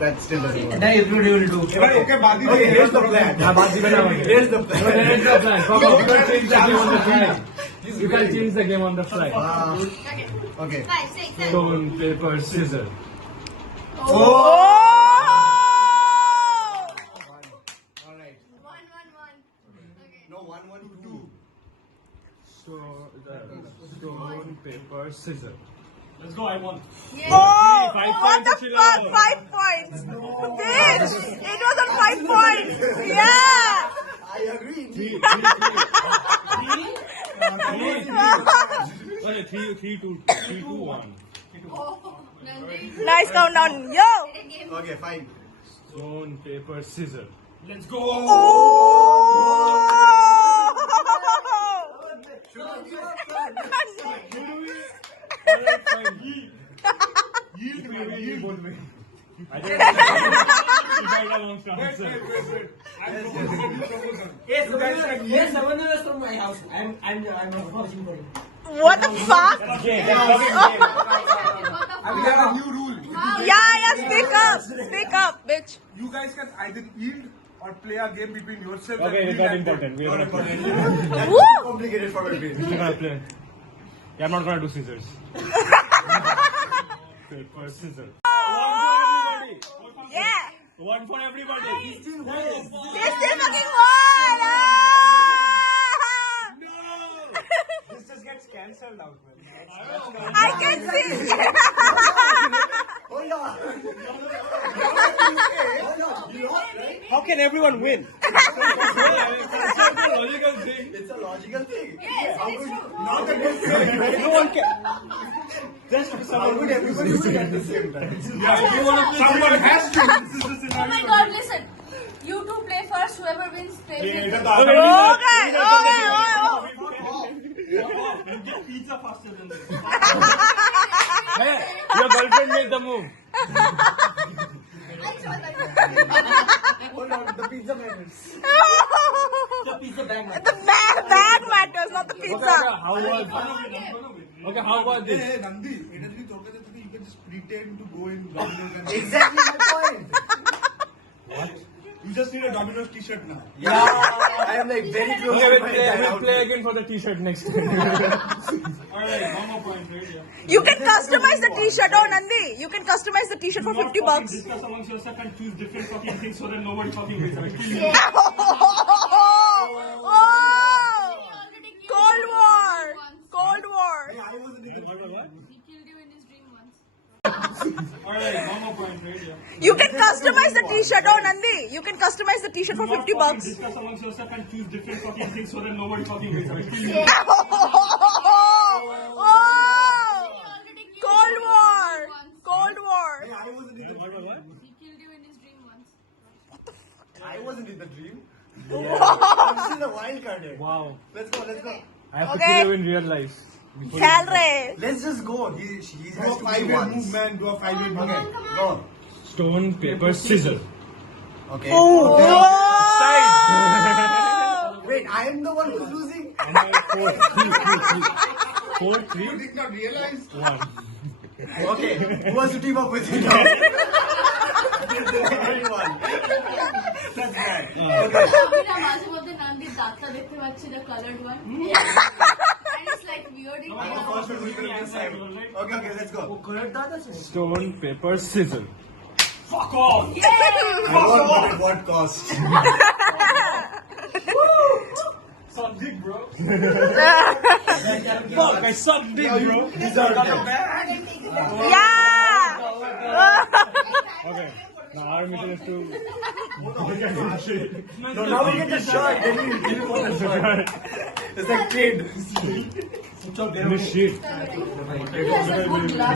that still doesn't work. That everybody will do. Okay, here's the plan. Here's the plan. Here's the plan. Come on, you can change the game on the fly. You can change the game on the fly. Okay. 5, 6, 7. Stone, paper, scissors. Alright. 1, 1, 1. Okay. No, 1, 1, 2. Stone, paper, scissors. Let's go, I won. Yeah. Oh, 5 what points, the Chilo. fuck? 5 points. Bitch, it was on 5 points. Yeah. I agree. 3, 2, 1. Oh, Nandi. Nice countdown. Yo. Game. Okay, fine. Stone, paper, scissors. Let's go. Oh. Alright, fine. Yield both ways. I don't know. Yes, someone else from my house. I'm watching for you. What the fuck? I will have a new rule. Yeah, speak up, bitch. You guys can either yield or play a game between yourselves. Okay, it's and not important. We are not playing. Woo. Complicated for my brain. We're gonna play. Yeah, I'm not gonna do scissors. Paper, scissors. Yeah. One for everybody. This is fucking one. This just gets cancelled out, man. I can see. Hold on. How can everyone win? It's a logical thing. Yes, How it's would, true. not at the same time. No one can. How would everybody win at the same time? Someone has to. Oh my god, listen. You two play first, whoever wins, play fifth. Okay. Get pizza faster than this. Hey, your girlfriend made the move. Hold on, the pizza matters. The pizza bag. The bag matters, not the pizza. Okay, how was this? Hey, Nandi, you can just pretend to go in Domino's and Exactly my point. you just need a Domino's t-shirt now. Yeah, I am like very close Okay, to my we'll play again for the t-shirt next time. Alright, one more point, right? Yeah. You can customize the t-shirt. Oh, Nandi, you can customize the t-shirt for $50. Discuss amongst yourself and choose different fucking things so that nobody fucking wins. I kill you. Cold War. Cold War. He killed you in his dream once. Alright, one more point, right? Yeah. You can customize the t-shirt. Oh, Nandi, you can customize the t-shirt for $50. Discuss amongst yourself and choose different fucking things so that nobody fucking wins. I kill you. Cold War. Cold War. I wasn't in the dream. He killed you in his dream once. I wasn't in the dream. I'm still a wild card here. Wow. Let's go. I have to Okay. kill you in real life. Salary. Let's just go. He Do has a to be five-way once. move, man. Do a five-way move. Okay, go. Stone, paper, scissors. Okay. Whoa. Wait, I am the one who's losing? And now 4, 3, You did not realize. 1. Okay, who wants to team up with you now? Everyone. That's bad. Okay. না মাঝে মধ্যে নান্দির দাঁতটা দেখতে পাচ্ছি the colored one. And it's like weird. First one will be this side. Okay, let's go. Stone, paper, scissors. Fuck off! At what cost? Suck dick, bro. Fuck, I suck dick, bro. Yeah. Okay, now our mission is to... No, now we get the shirt. Then you want the shirt. It's like kid. This shit. Good luck.